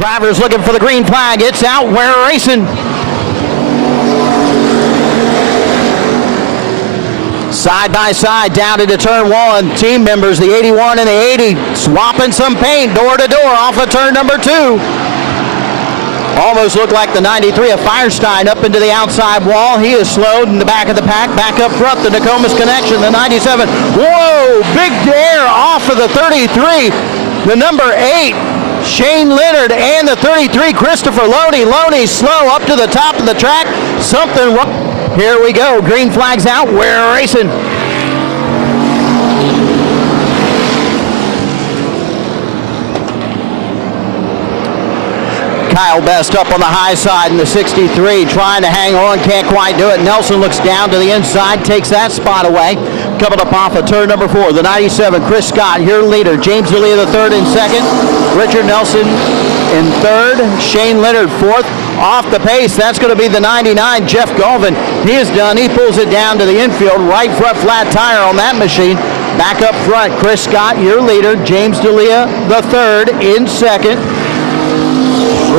Drivers looking for the green flag. It's out. We're racing. Side by side down into turn one. Team members, the 81 and the 80, swapping some paint door to door off of turn number 2. Almost looked like the 93 of Firestein up into the outside wall. He is slowed in the back of the pack. Back up front, the Nokomis connection, the 97. Whoa, big dare off of the 33. The number 8, Shane Leonard, and the 33, Christopher Loney. Loney slow up to the top of the track. Something wrong. Here we go. Green flag's out. We're racing. Kyle Best up on the high side in the 63, trying to hang on, can't quite do it. Nelson looks down to the inside, takes that spot away. Coming up off of turn number 4, the 97, Chris Scott, your leader. James D'Elia the third in second. Richard Nelson in third. Shane Leonard fourth. Off the pace, that's going to be the 99, Jeff Galvin. He is done. He pulls it down to the infield. Right front flat tire on that machine. Back up front, Chris Scott, your leader. James D'Elia the third in second.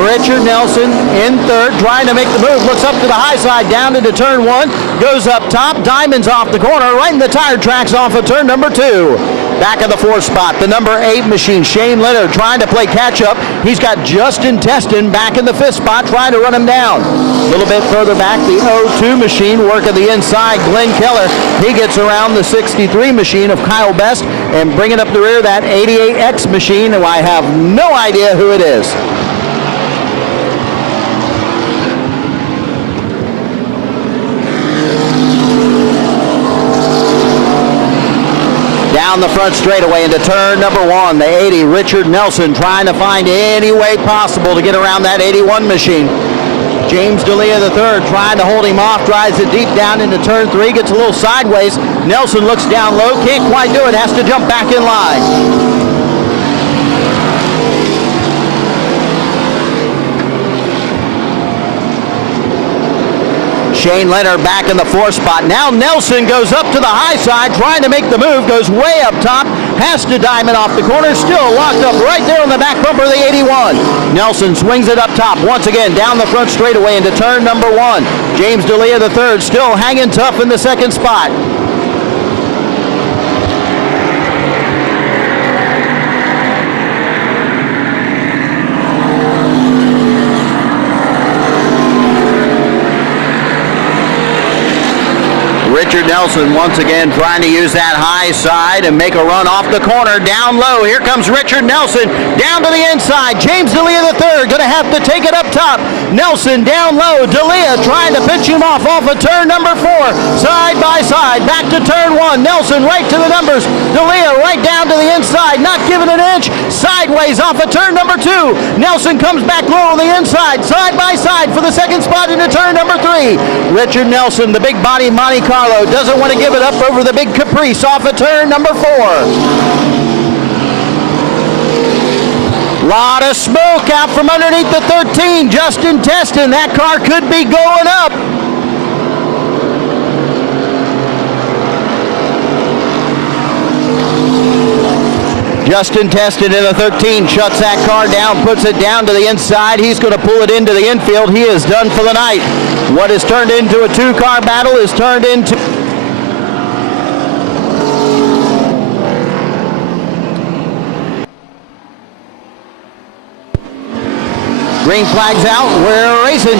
Richard Nelson in third, trying to make the move. Looks up to the high side, down into turn 1. Goes up top. Diamond's off the corner, right in the tire tracks off of turn number 2. Back in the 4th spot, the number 8 machine, Shane Leonard, trying to play catch-up. He's got Justin Teston back in the 5th spot, trying to run him down. A little bit further back, the 02 machine, working the inside. Glenn Keller, he gets around the 63 machine of Kyle Best, and bringing up the rear, that 88X machine, who I have no idea who it is. Down the front straightaway into turn number 1, the 80, Richard Nelson, trying to find any way possible to get around that 81 machine. James D'Elia the third, trying to hold him off, drives it deep down into turn 3, gets a little sideways. Nelson looks down low, can't quite do it, has to jump back in line. Shane Leonard back in the 4th spot. Now Nelson goes up to the high side, trying to make the move, goes way up top, has to diamond off the corner, still locked up right there on the back bumper of the 81. Nelson swings it up top, once again down the front straightaway into turn number 1. James D'Elia the third, still hanging tough in the 2nd spot. Richard Nelson once again trying to use that high side and make a run off the corner. Down low, here comes Richard Nelson down to the inside. James D'Elia the third going to have to take it up top. Nelson down low. D'Elia trying to pitch him off of turn number 4. Side by side, back to turn 1. Nelson right to the numbers. D'Elia right down to the inside, not giving an inch. Sideways off of turn number 2. Nelson comes back low on the inside, side by side for the 2nd spot into turn number 3. Richard Nelson, the big body Monte Carlo, doesn't want to give it up over the big Caprice off of turn number 4. Lot of smoke out from underneath the 13. Justin Teston, that car could be going up. Justin Teston in the 13 shuts that car down, puts it down to the inside. He's going to pull it into the infield. He is done for the night. What has turned into a 2-car battle is turned into... Green flag's out. We're racing.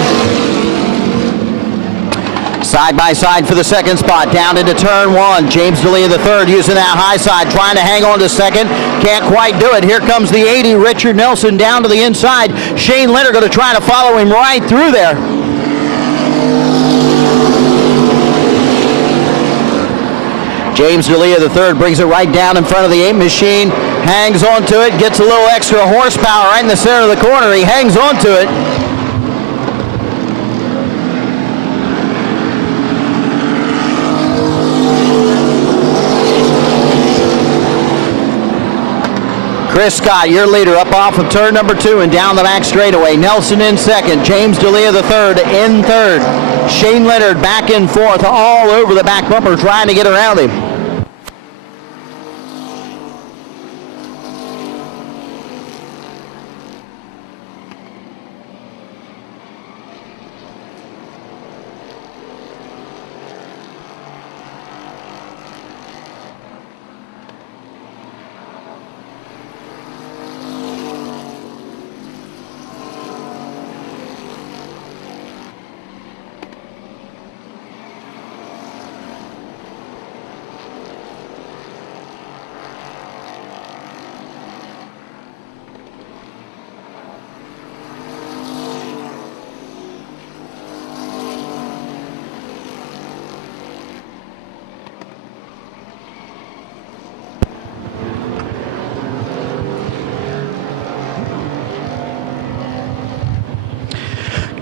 Side by side for the 2nd spot, down into turn 1. James D'Elia the third using that high side, trying to hang on to 2nd. Can't quite do it. Here comes the 80, Richard Nelson, down to the inside. Shane Leonard going to try to follow him right through there. James D'Elia the third brings it right down in front of the 8 machine, hangs on to it, gets a little extra horsepower right in the center of the corner. He hangs on to it. Chris Scott, your leader, up off of turn number 2 and down the back straightaway. Nelson in second. James D'Elia the third in third. Shane Leonard back in 4th, all over the back bumper, trying to get around him.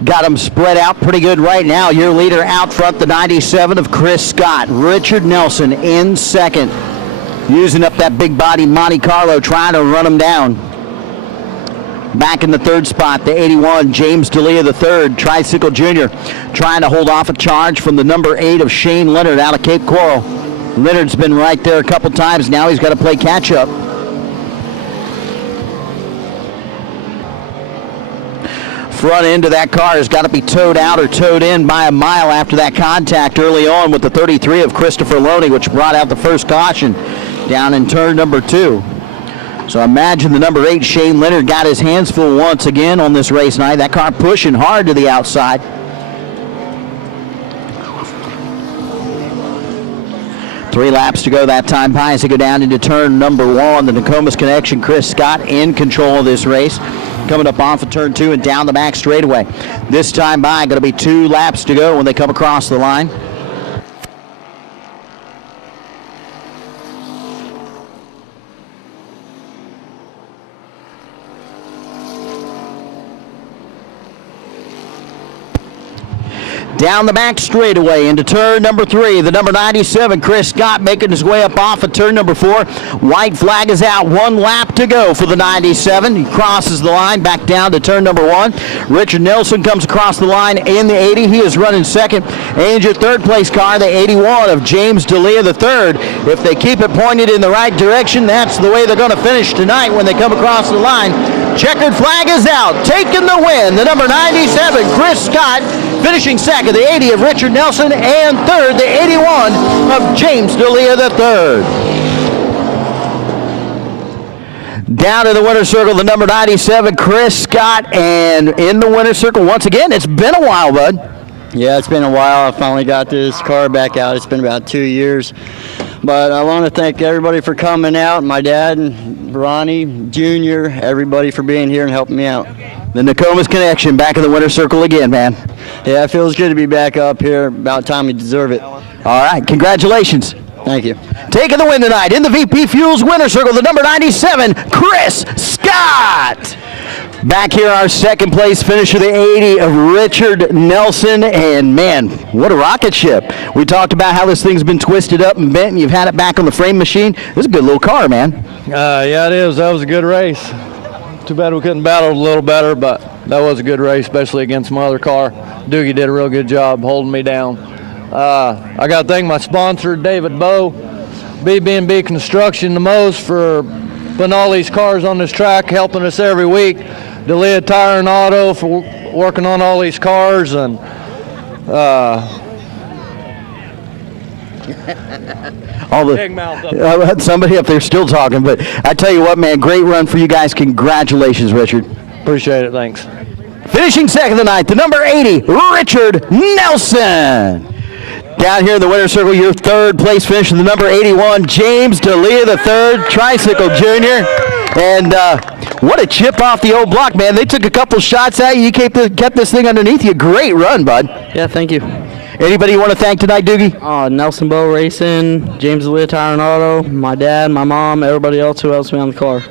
got them spread out pretty good right now. Your leader out front, the 97 of Chris Scott. Richard Nelson in second, using up that big body Monte Carlo, trying to run him down. Back in the third spot, the 81, James D'Elia the third, Tricycle Jr., trying to hold off a charge from the number 8 of Shane Leonard out of Cape Coral. Leonard's been right there a couple times. Now he's got to play catch-up. Front end of that car has got to be towed out or towed in by a mile after that contact early on with the 33 of Christopher Loney, which brought out the first caution down in turn number 2. So imagine the number 8, Shane Leonard, got his hands full once again on this race night. That car pushing hard to the outside. Three laps to go that time by as they go down into turn number 1. The Nokomis Connection, Chris Scott in control of this race. Coming up off of turn 2 and down the back straightaway. This time by, going to be 2 laps to go when they come across the line. Down the back straightaway into turn number 3. The number 97, Chris Scott, making his way up off of turn number 4. White flag is out. 1 lap to go for the 97. He crosses the line back down to turn number 1. Richard Nelson comes across the line in the 80. He is running second. And your third place car, the 81 of James D'Elia the third. If they keep it pointed in the right direction, that's the way they're going to finish tonight when they come across the line. Checkered flag is out. Taking the win, the number 97, Chris Scott, finishing second, the 80 of Richard Nelson, and third, the 81 of James D'Elia the third. Down to the winner's circle, the number 97, Chris Scott, and in the winner's circle once again. It's been a while, bud. Yeah, it's been a while. I finally got this car back out. It's been about 2 years. But I want to thank everybody for coming out, my dad and Ronnie, Jr., everybody for being here and helping me out. The Nokomis Connection back in the winner's circle again, man. Yeah, it feels good to be back up here. About time we deserve it. All right, congratulations. Thank you. Taking the win tonight in the VP Fuels winner's circle, the number 97, Chris Scott. Back here, our second place finisher, the 80 of Richard Nelson. And man, what a rocket ship. We talked about how this thing's been twisted up and bent, and you've had it back on the frame machine. This is a good little car, man. Yeah, it is. That was a good race. Too bad we couldn't battle a little better, but that was a good race, especially against my other car. Doogie did a real good job holding me down. I got to thank my sponsor, David Bowe, BB&B Construction, the most, for putting all these cars on this track, helping us every week. D'Elia Tire and Auto for working on all these cars, and all the big mouth up. Somebody up there still talking, but I tell you what, man, great run for you guys. Congratulations, Richard. Appreciate it. Thanks. Finishing second tonight, the number 80, Richard Nelson. Down here in the winner's circle, your third place finisher, the number 81, James D'Elia the third, Tricycle Jr. And what a chip off the old block, man. They took a couple shots at you. You kept this thing underneath you. Great run, bud. Yeah, thank you. Anybody you want to thank tonight, Doogie? Nelson Bowe Racing, James D'Elia Tire and Auto, my dad, my mom, everybody else who helps me on the car.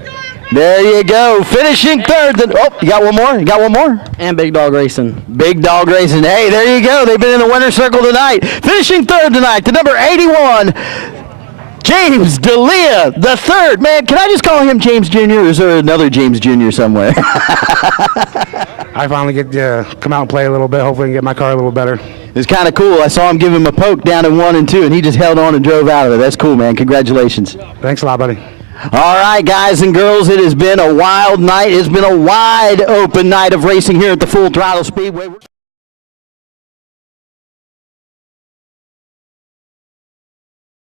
There you go. Finishing third. You got one more? You got one more? And Big Dog Racing. Big Dog Racing. Hey, there you go. They've been in the winner's circle tonight. Finishing third tonight, the number 81, James D'Elia the third. Man, can I just call him James Jr., or is there another James Jr. somewhere? I finally get to come out and play a little bit. Hopefully I can get my car a little better. It's kind of cool. I saw him give him a poke down in 1 and 2, and he just held on and drove out of it. That's cool, man. Congratulations. Thanks a lot, buddy. All right, guys and girls, it has been a wild night. It's been a wide open night of racing here at the Full Throttle Speedway.